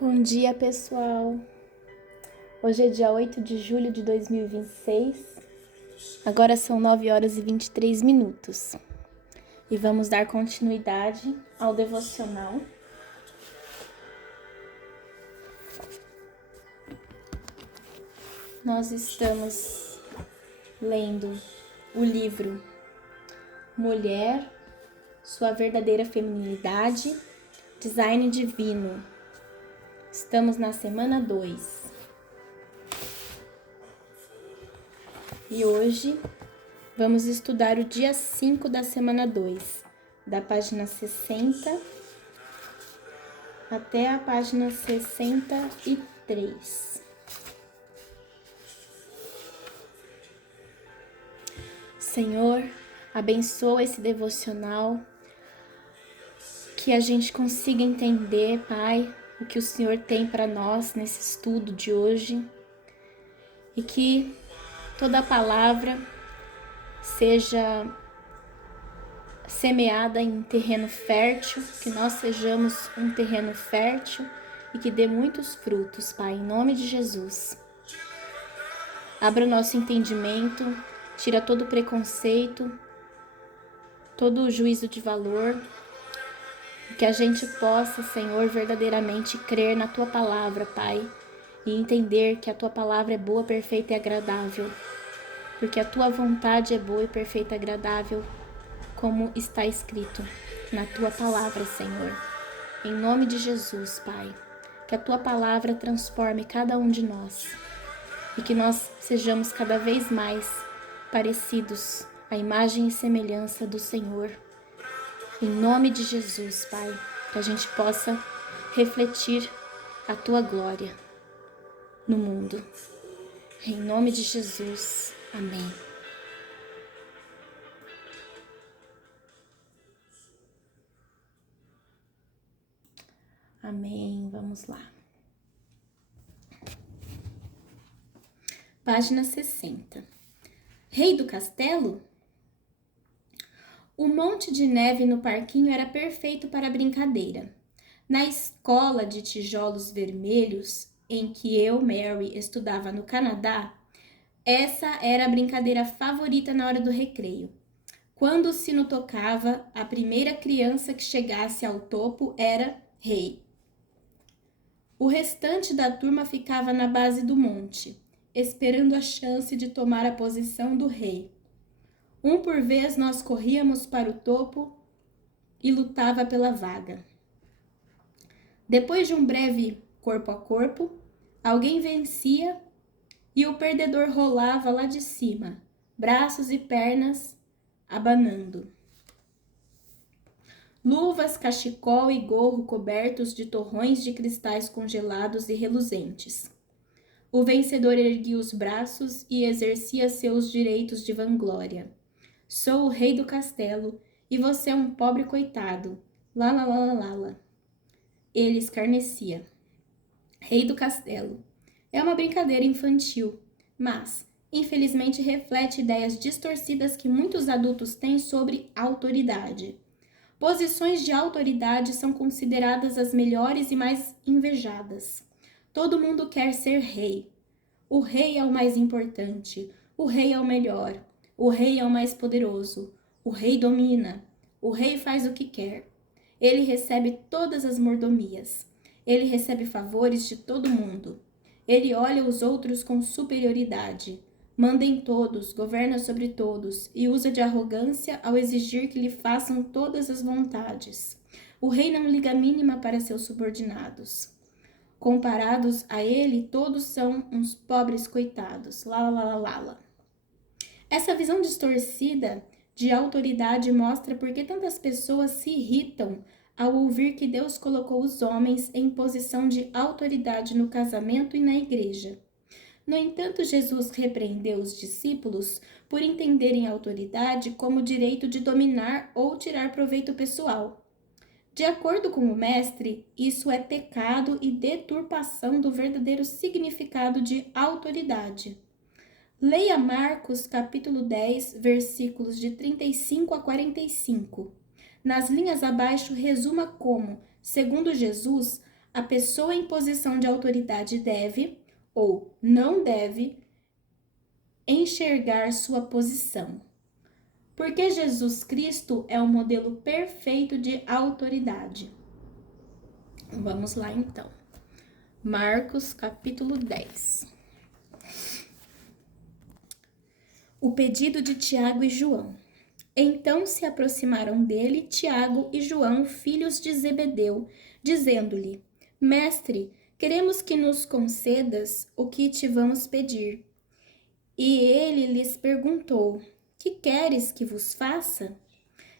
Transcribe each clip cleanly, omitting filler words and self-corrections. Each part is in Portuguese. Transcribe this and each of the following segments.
Bom dia, pessoal. Hoje é dia 8 de julho de 2026. Agora são 9 horas e 23 minutos. E vamos dar continuidade ao devocional. Nós estamos lendo o livro Mulher, Sua Verdadeira Feminilidade, Design Divino. Estamos na semana 2. E hoje vamos estudar o dia 5 da semana 2, da página 60 até a página 63. Senhor, abençoa esse devocional, que a gente consiga entender, Pai, o que o Senhor tem para nós nesse estudo de hoje, e que toda a palavra seja semeada em terreno fértil, que nós sejamos um terreno fértil e que dê muitos frutos, Pai, em nome de Jesus. Abra o nosso entendimento, tira todo o preconceito, todo o juízo de valor, que a gente possa, Senhor, verdadeiramente crer na Tua palavra, Pai, e entender que a Tua palavra é boa, perfeita e agradável, porque a Tua vontade é boa e perfeita e agradável, como está escrito na Tua palavra, Senhor. Em nome de Jesus, Pai, que a Tua palavra transforme cada um de nós e que nós sejamos cada vez mais parecidos à imagem e semelhança do Senhor. Em nome de Jesus, Pai, que a gente possa refletir a Tua glória no mundo. Em nome de Jesus, amém. Amém, vamos lá. Página 60. Rei do Castelo? O monte de neve no parquinho era perfeito para a brincadeira. Na escola de tijolos vermelhos, em que eu, Mary, estudava no Canadá, essa era a brincadeira favorita na hora do recreio. Quando o sino tocava, a primeira criança que chegasse ao topo era rei. O restante da turma ficava na base do monte, esperando a chance de tomar a posição do rei. Um por vez nós corríamos para o topo e lutava pela vaga. Depois de um breve corpo a corpo, alguém vencia e o perdedor rolava lá de cima, braços e pernas abanando. Luvas, cachecol e gorro cobertos de torrões de cristais congelados e reluzentes. O vencedor erguia os braços e exercia seus direitos de vanglória. Sou o rei do castelo e você é um pobre coitado. Lala, lala, lala. Ele escarnecia. Rei do castelo. É uma brincadeira infantil, mas, infelizmente, reflete ideias distorcidas que muitos adultos têm sobre autoridade. Posições de autoridade são consideradas as melhores e mais invejadas. Todo mundo quer ser rei. O rei é o mais importante. O rei é o melhor. O rei é o mais poderoso. O rei domina. O rei faz o que quer. Ele recebe todas as mordomias. Ele recebe favores de todo mundo. Ele olha os outros com superioridade. Manda em todos, governa sobre todos e usa de arrogância ao exigir que lhe façam todas as vontades. O rei não liga a mínima para seus subordinados. Comparados a ele, todos são uns pobres coitados. Lala, lala, lala. Essa visão distorcida de autoridade mostra por que tantas pessoas se irritam ao ouvir que Deus colocou os homens em posição de autoridade no casamento e na igreja. No entanto, Jesus repreendeu os discípulos por entenderem a autoridade como o direito de dominar ou tirar proveito pessoal. De acordo com o mestre, isso é pecado e deturpação do verdadeiro significado de autoridade. Leia Marcos capítulo 10, versículos de 35 a 45. Nas linhas abaixo, resuma como, segundo Jesus, a pessoa em posição de autoridade deve, ou não deve, enxergar sua posição. Porque Jesus Cristo é o modelo perfeito de autoridade. Vamos lá então. Marcos capítulo 10. O pedido de Tiago e João. Então se aproximaram dele Tiago e João, filhos de Zebedeu, dizendo-lhe: Mestre, queremos que nos concedas o que te vamos pedir. E ele lhes perguntou: Que queres que vos faça?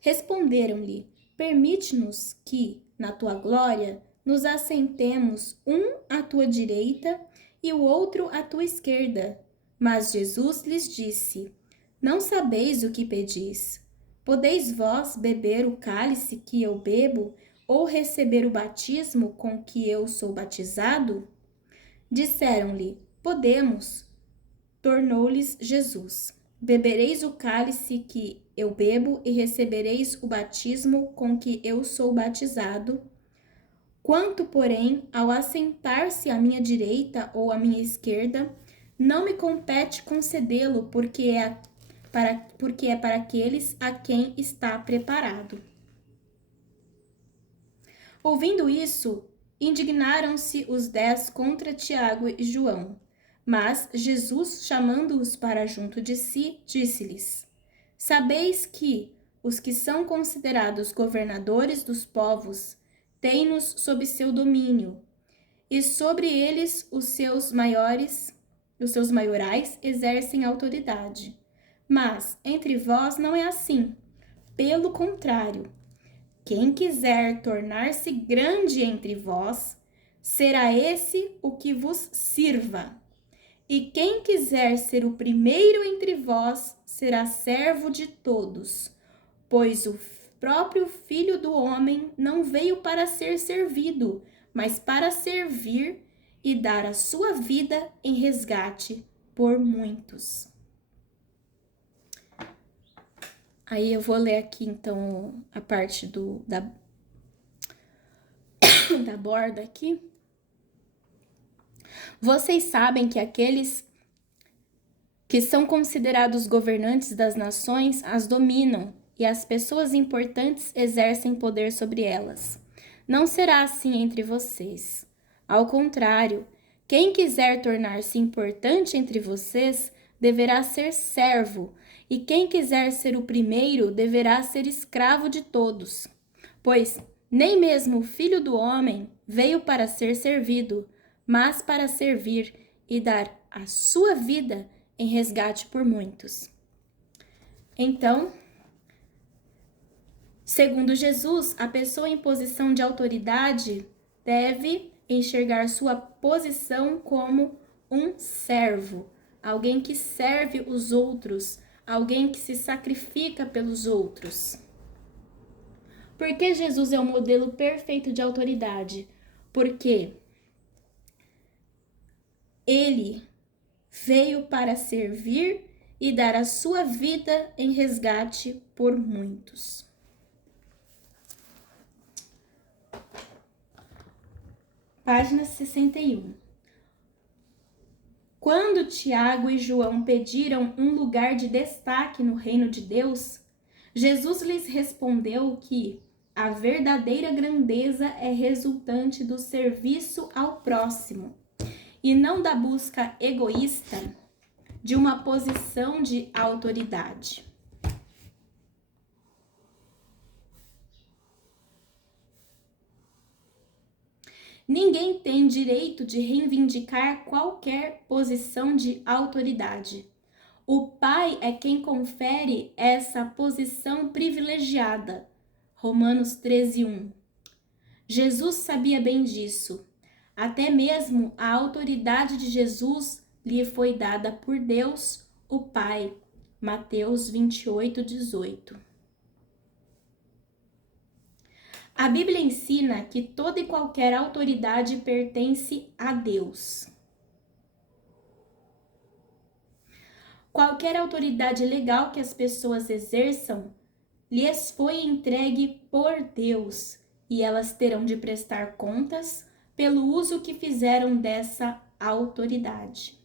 Responderam-lhe: Permite-nos que, na tua glória, nos assentemos um à tua direita e o outro à tua esquerda. Mas Jesus lhes disse: Não sabeis o que pedis. Podeis vós beber o cálice que eu bebo, ou receber o batismo com que eu sou batizado? Disseram-lhe: Podemos. Tornou-lhes Jesus: Bebereis o cálice que eu bebo e recebereis o batismo com que eu sou batizado. Quanto, porém, ao assentar-se à minha direita ou à minha esquerda, não me compete concedê-lo, porque é para aqueles a quem está preparado. Ouvindo isso, indignaram-se os 10 contra Tiago e João. Mas Jesus, chamando-os para junto de si, disse-lhes: Sabeis que os que são considerados governadores dos povos têm-nos sob seu domínio, e sobre eles os seus maiorais exercem autoridade. Mas entre vós não é assim. Pelo contrário, quem quiser tornar-se grande entre vós, será esse o que vos sirva. E quem quiser ser o primeiro entre vós, será servo de todos. Pois o próprio Filho do Homem não veio para ser servido, mas para servir e dar a sua vida em resgate por muitos. Aí eu vou ler aqui, então, a parte da borda aqui. Vocês sabem que aqueles que são considerados governantes das nações as dominam, e as pessoas importantes exercem poder sobre elas. Não será assim entre vocês. Ao contrário, quem quiser tornar-se importante entre vocês deverá ser servo, e quem quiser ser o primeiro deverá ser escravo de todos. Pois nem mesmo o Filho do Homem veio para ser servido, mas para servir e dar a sua vida em resgate por muitos. Então, segundo Jesus, a pessoa em posição de autoridade deve enxergar sua posição como um servo, alguém que serve os outros, alguém que se sacrifica pelos outros. Por que Jesus é o modelo perfeito de autoridade? Porque ele veio para servir e dar a sua vida em resgate por muitos. Página 61. Quando Tiago e João pediram um lugar de destaque no reino de Deus, Jesus lhes respondeu que a verdadeira grandeza é resultante do serviço ao próximo e não da busca egoísta de uma posição de autoridade. Ninguém tem direito de reivindicar qualquer posição de autoridade. O Pai é quem confere essa posição privilegiada. Romanos 13:1. Jesus sabia bem disso. Até mesmo a autoridade de Jesus lhe foi dada por Deus, o Pai. Mateus 28:18. A Bíblia ensina que toda e qualquer autoridade pertence a Deus. Qualquer autoridade legal que as pessoas exerçam lhes foi entregue por Deus, e elas terão de prestar contas pelo uso que fizeram dessa autoridade.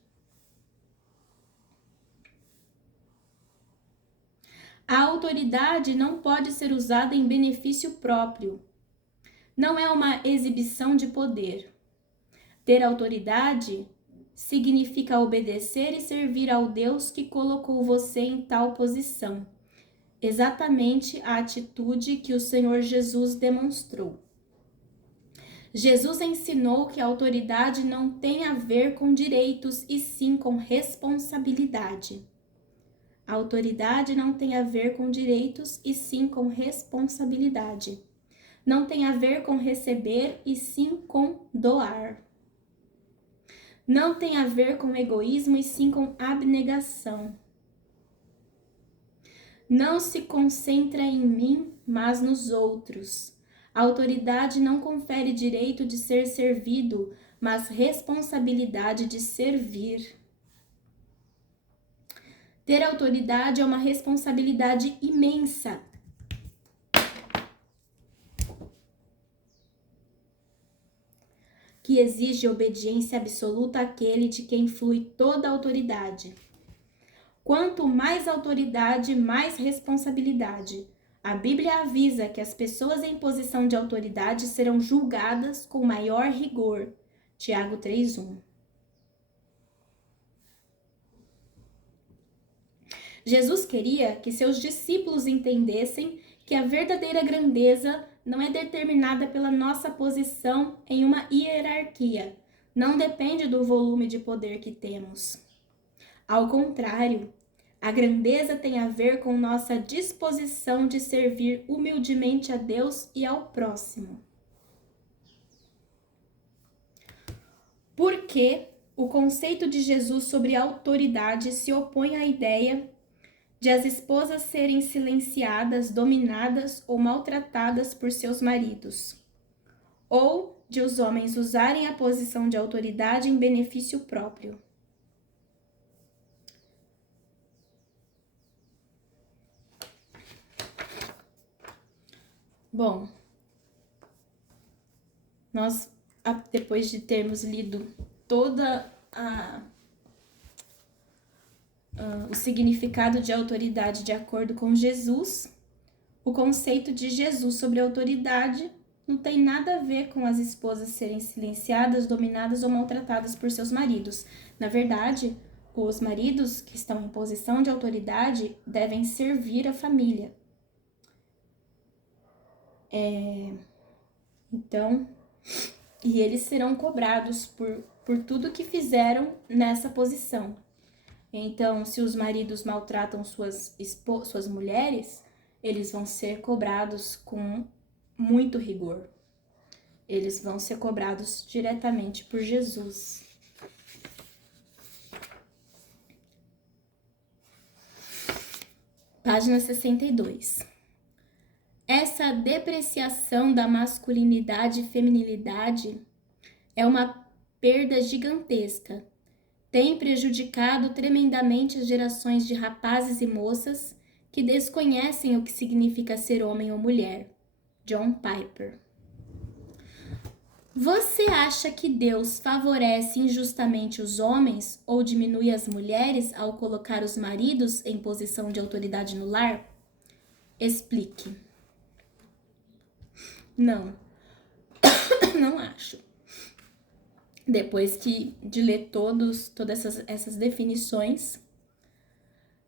A autoridade não pode ser usada em benefício próprio. Não é uma exibição de poder. Ter autoridade significa obedecer e servir ao Deus que colocou você em tal posição. Exatamente a atitude que o Senhor Jesus demonstrou. Jesus ensinou que a autoridade não tem a ver com direitos e sim com responsabilidade. A autoridade não tem a ver com direitos e sim com responsabilidade. Não tem a ver com receber e sim com doar. Não tem a ver com egoísmo e sim com abnegação. Não se concentra em mim, mas nos outros. A autoridade não confere direito de ser servido, mas responsabilidade de servir. Ter autoridade é uma responsabilidade imensa. Que exige obediência absoluta àquele de quem flui toda a autoridade. Quanto mais autoridade, mais responsabilidade. A Bíblia avisa que as pessoas em posição de autoridade serão julgadas com maior rigor. Tiago 3:1. Jesus queria que seus discípulos entendessem que a verdadeira grandeza não é determinada pela nossa posição em uma hierarquia. Não depende do volume de poder que temos. Ao contrário, a grandeza tem a ver com nossa disposição de servir humildemente a Deus e ao próximo. Porque o conceito de Jesus sobre autoridade se opõe à ideia de as esposas serem silenciadas, dominadas ou maltratadas por seus maridos, ou de os homens usarem a posição de autoridade em benefício próprio. Bom, nós, depois de termos lido toda o significado de autoridade de acordo com Jesus, o conceito de Jesus sobre autoridade não tem nada a ver com as esposas serem silenciadas, dominadas ou maltratadas por seus maridos. Na verdade, os maridos que estão em posição de autoridade devem servir a família. Então, e eles serão cobrados por tudo que fizeram nessa posição. Então, se os maridos maltratam suas mulheres, eles vão ser cobrados com muito rigor. Eles vão ser cobrados diretamente por Jesus. Página 62. Essa depreciação da masculinidade e feminilidade é uma perda gigantesca. Tem prejudicado tremendamente as gerações de rapazes e moças que desconhecem o que significa ser homem ou mulher. John Piper. Você acha que Deus favorece injustamente os homens ou diminui as mulheres ao colocar os maridos em posição de autoridade no lar? Explique. Não, não acho. Depois de ler todas essas definições,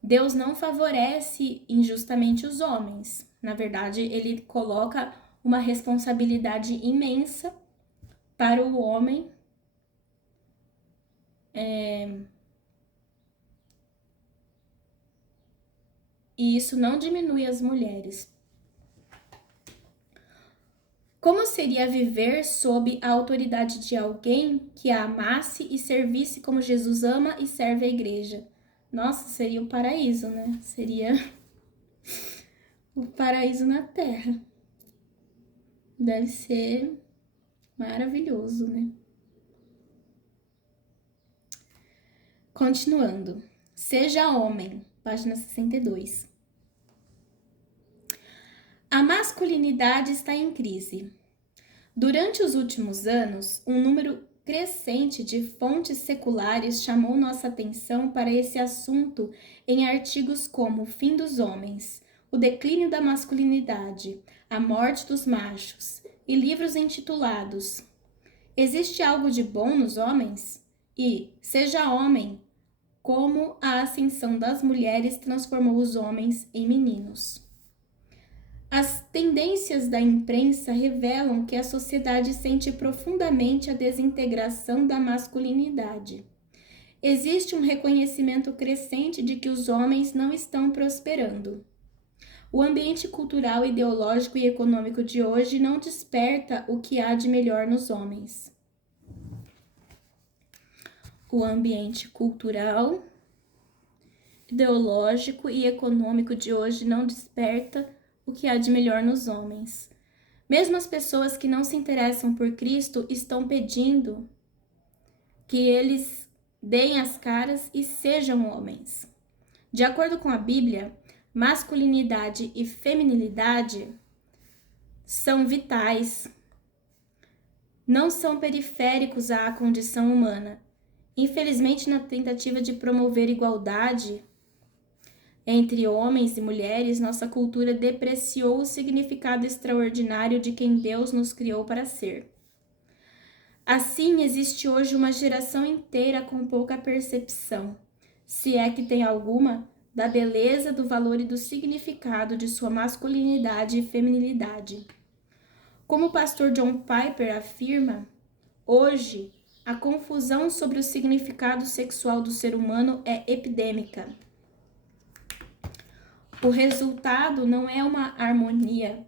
Deus não favorece injustamente os homens. Na verdade, ele coloca uma responsabilidade imensa para o homem e isso não diminui as mulheres. Como seria viver sob a autoridade de alguém que a amasse e servisse como Jesus ama e serve a igreja? Nossa, seria o paraíso, né? Seria o paraíso na terra. Deve ser maravilhoso, né? Continuando. Seja homem, página 62. A masculinidade está em crise. Durante os últimos anos, um número crescente de fontes seculares chamou nossa atenção para esse assunto em artigos como O Fim dos Homens, O Declínio da Masculinidade, A Morte dos Machos e livros intitulados Existe algo de bom nos homens? E Seja Homem, como a ascensão das mulheres transformou os homens em meninos. As tendências da imprensa revelam que a sociedade sente profundamente a desintegração da masculinidade. Existe um reconhecimento crescente de que os homens não estão prosperando. O ambiente cultural, ideológico e econômico de hoje não desperta o que há de melhor nos homens. O ambiente cultural, ideológico e econômico de hoje não desperta o que há de melhor nos homens. Mesmo as pessoas que não se interessam por Cristo estão pedindo que eles deem as caras e sejam homens. De acordo com a Bíblia, masculinidade e feminilidade são vitais, não são periféricos à condição humana. Infelizmente, na tentativa de promover igualdade entre homens e mulheres, nossa cultura depreciou o significado extraordinário de quem Deus nos criou para ser. Assim, existe hoje uma geração inteira com pouca percepção, se é que tem alguma, da beleza, do valor e do significado de sua masculinidade e feminilidade. Como o pastor John Piper afirma, hoje a confusão sobre o significado sexual do ser humano é epidêmica. O resultado não é uma harmonia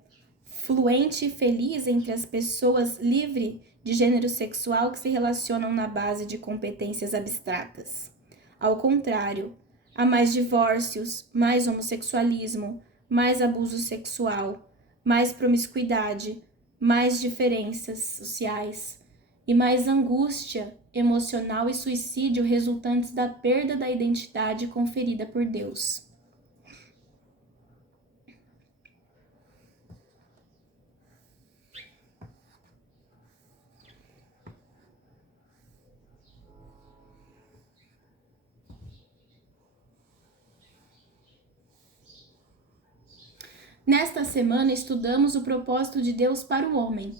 fluente e feliz entre as pessoas livres de gênero sexual que se relacionam na base de competências abstratas. Ao contrário, há mais divórcios, mais homossexualismo, mais abuso sexual, mais promiscuidade, mais diferenças sociais e mais angústia emocional e suicídio resultantes da perda da identidade conferida por Deus. Nesta semana, estudamos o propósito de Deus para o homem.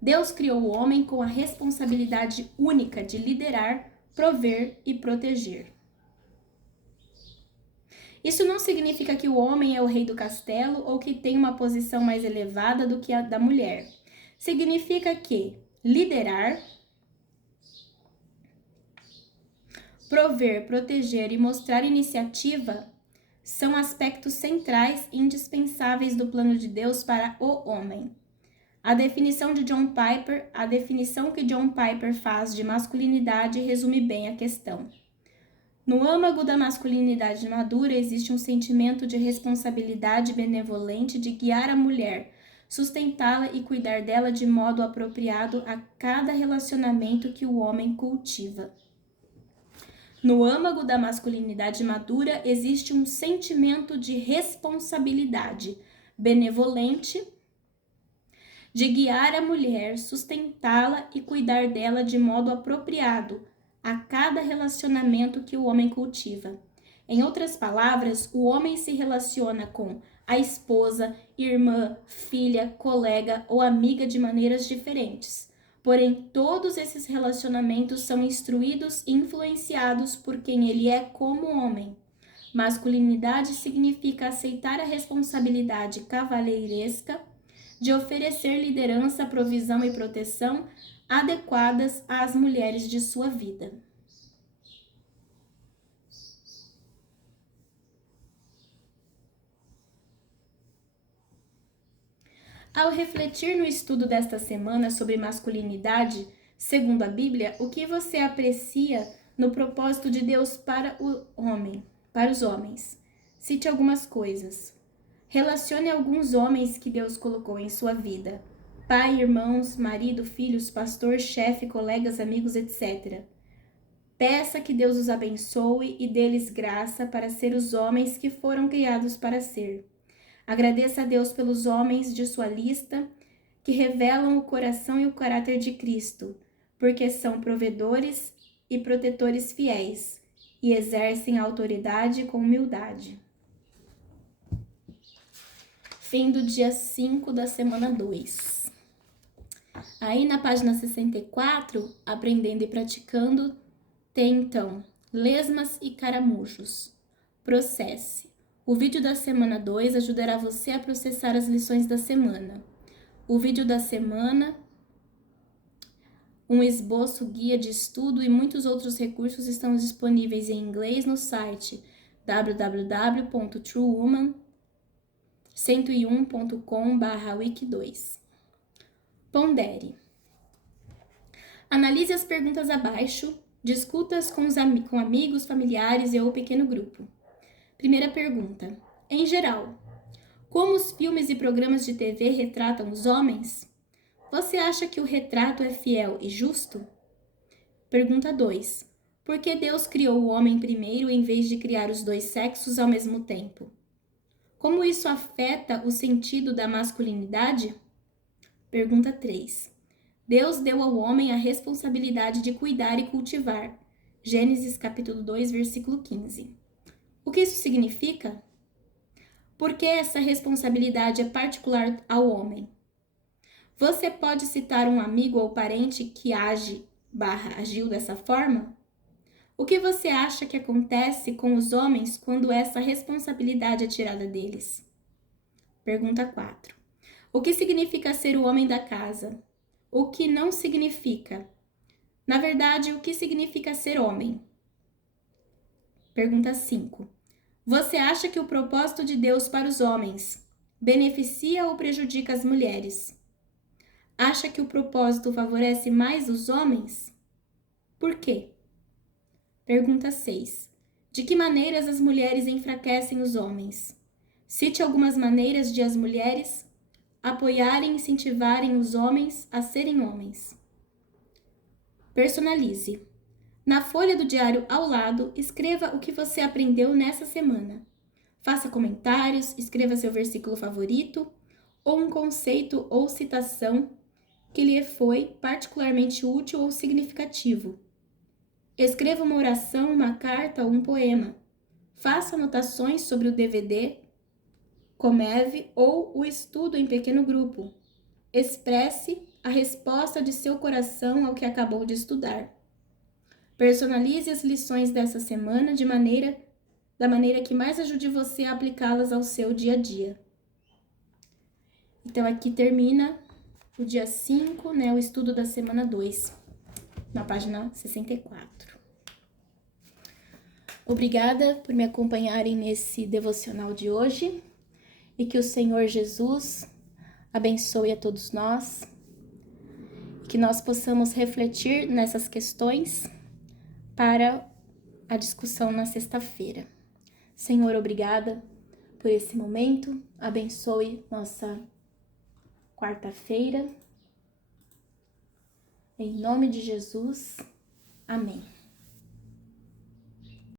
Deus criou o homem com a responsabilidade única de liderar, prover e proteger. Isso não significa que o homem é o rei do castelo ou que tem uma posição mais elevada do que a da mulher. Significa que liderar, prover, proteger e mostrar iniciativa são aspectos centrais e indispensáveis do plano de Deus para o homem. A definição que John Piper faz de masculinidade resume bem a questão. No âmago da masculinidade madura existe um sentimento de responsabilidade benevolente de guiar a mulher, sustentá-la e cuidar dela de modo apropriado a cada relacionamento que o homem cultiva. No âmago da masculinidade madura existe um sentimento de responsabilidade benevolente de guiar a mulher, sustentá-la e cuidar dela de modo apropriado a cada relacionamento que o homem cultiva. Em outras palavras, o homem se relaciona com a esposa, irmã, filha, colega ou amiga de maneiras diferentes. Porém, todos esses relacionamentos são instruídos e influenciados por quem ele é como homem. Masculinidade significa aceitar a responsabilidade cavalheiresca de oferecer liderança, provisão e proteção adequadas às mulheres de sua vida. Ao refletir no estudo desta semana sobre masculinidade, segundo a Bíblia, o que você aprecia no propósito de Deus para os homens? Cite algumas coisas. Relacione alguns homens que Deus colocou em sua vida: pai, irmãos, marido, filhos, pastor, chefe, colegas, amigos, etc. Peça que Deus os abençoe e dê-lhes graça para ser os homens que foram criados para ser. Agradeça a Deus pelos homens de sua lista que revelam o coração e o caráter de Cristo, porque são provedores e protetores fiéis e exercem a autoridade com humildade. Fim do dia 5 da semana 2. Aí na página 64, aprendendo e praticando, tem então lesmas e caramujos. Processe. O vídeo da semana 2 ajudará você a processar as lições da semana. O vídeo da semana, um esboço, guia de estudo e muitos outros recursos estão disponíveis em inglês no site www.truewoman101.com/wiki2. Pondere. Analise as perguntas abaixo, discuta-as com amigos, familiares e ou pequeno grupo. Primeira pergunta. Em geral, como os filmes e programas de TV retratam os homens? Você acha que o retrato é fiel e justo? Pergunta 2. Por que Deus criou o homem primeiro em vez de criar os dois sexos ao mesmo tempo? Como isso afeta o sentido da masculinidade? Pergunta 3. Deus deu ao homem a responsabilidade de cuidar e cultivar. Gênesis capítulo 2, versículo 15. O que isso significa? Por que essa responsabilidade é particular ao homem? Você pode citar um amigo ou parente que agiu dessa forma? O que você acha que acontece com os homens quando essa responsabilidade é tirada deles? Pergunta 4. O que significa ser o homem da casa? O que não significa? Na verdade, o que significa ser homem? Pergunta 5. Você acha que o propósito de Deus para os homens beneficia ou prejudica as mulheres? Acha que o propósito favorece mais os homens? Por quê? Pergunta 6. De que maneiras as mulheres enfraquecem os homens? Cite algumas maneiras de as mulheres apoiarem e incentivarem os homens a serem homens. Personalize. Na folha do diário ao lado, escreva o que você aprendeu nessa semana. Faça comentários, escreva seu versículo favorito ou um conceito ou citação que lhe foi particularmente útil ou significativo. Escreva uma oração, uma carta ou um poema. Faça anotações sobre o DVD, Comev ou o estudo em pequeno grupo. Expresse a resposta de seu coração ao que acabou de estudar. Personalize as lições dessa semana da maneira que mais ajude você a aplicá-las ao seu dia a dia. Então, aqui termina o dia 5, o estudo da semana 2, na página 64. Obrigada por me acompanharem nesse devocional de hoje e que o Senhor Jesus abençoe a todos nós e que nós possamos refletir nessas questões para a discussão na sexta-feira. Senhor, obrigada por esse momento, abençoe nossa quarta-feira. Em nome de Jesus, amém.